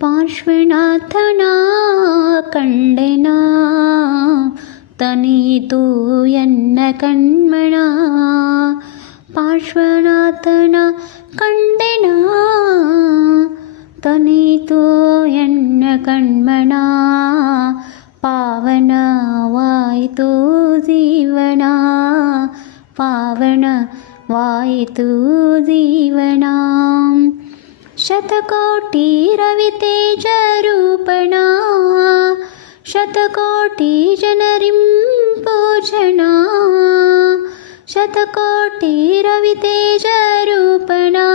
पार्श्वनाथना कण्डना तनितूयन्नकण्मणा पार्श्वनाथना कण्डना तनितोयन्नकण्मणा पावना वायतु जीवना पावन वायतु जीवना शतकोटिरवितेजरूपणा। शतकोटिजनरिं पूजना शतकोटिरवितेजरूपणा।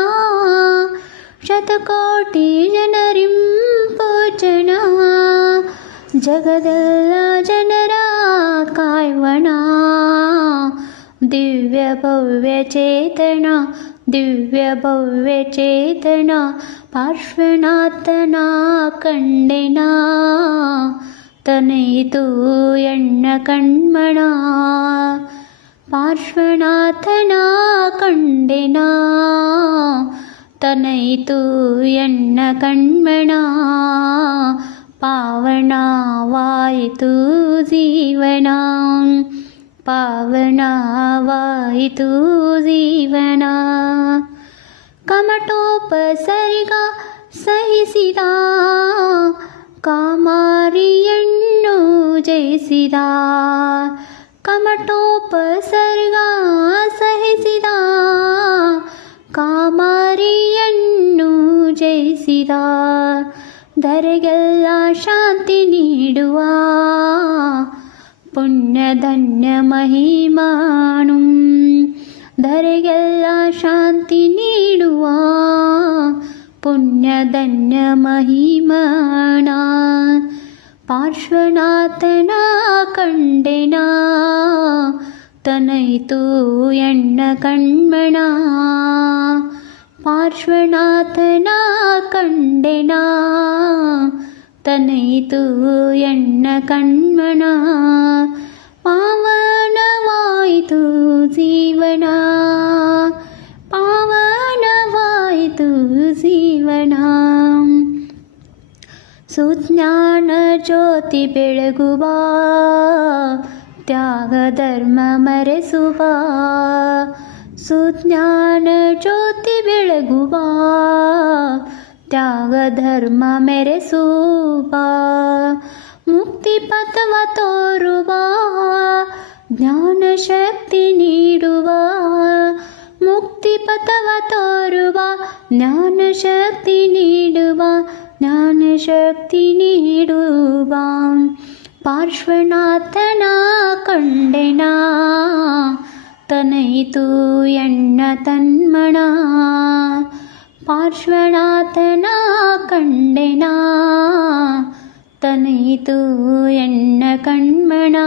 शतकोटिजनरिं पूजना जगदलाजनरा काय्वणा दिव्यभव्यचेतना। दिव्यभव्यचेतना पार्श्वनाथना तनयितु यण्णकण्मणा पार्श्वनाथना तनयितु यण्णकण्मणा पावना वायितु जीवना पावना वायितु जीवना। ತನಯಿತು ಎಣ್ಣ ಕಣ್ಮಣ ಪಾವನವಾಯಿತು ಜೀವನ ಪಾವನವಾಯಿತು ಜೀವನ ಕಮಟೋಪಸರ್ಗ ಸಹಿಸಿದ ಕಾಮಾರಿಯನ್ನು ಜಯಿಸಿದ ಕಮಟೋಪಸರ್ಗ ಸಹಿಸಿದ ಕಾಮಾರಿಯನ್ನು ಜಯಿಸಿದ ಧರೆಗೆಲ್ಲ ಶಾಂತಿ ನೀಡುವ ಪುಣ್ಯಧನ್ಯ ಮಹಿಮಾನು ಧರೆಗೆಲ್ಲ ಶಾಂತಿ ನೀಡುವ ಪುಣ್ಯಧನ್ಯ ಮಹಿಮಾಣ. ಪಾರ್ಶ್ವನಾಥನ ಕಂಡೆನ, ತನೈತು ಎಣ್ಣ ಕಣ್ಮಣ. ಪಾರ್ಶ್ವನಾಥನ ಕಂಡೆನ, ತನೈತು ಎಣ್ಣ ಕಣ್ಮಣ. ಸುಜ್ಞಾನ ಜ್ಯೋತಿ ಬೆಳಗುವ ತ್ಯಾಗ ಧರ್ಮ ಮರೆಸುವ. ಸುಜ್ಞಾನ ಜ್ಯೋತಿ ಬೆಳಗುವ ತ್ಯಾಗ ಧರ್ಮ ಮೆರೆಸುವ. ಮುಕ್ತಿ ಪಥವ ತೋರುವ ಜ್ಞಾನ ಶಕ್ತಿ ನೀಡುವ. ಮುಕ್ತಿ ಪಥವ ತೋರುವ ಜ್ಞಾನ ಶಕ್ತಿ ನೀಡುವ. शक्तिनीडुवां पार्श्वनाथना कण्डना तनयितुयण्न्नतन्मना पार्श्वनाथना कण्डना तनयितुयन्नकण्मणा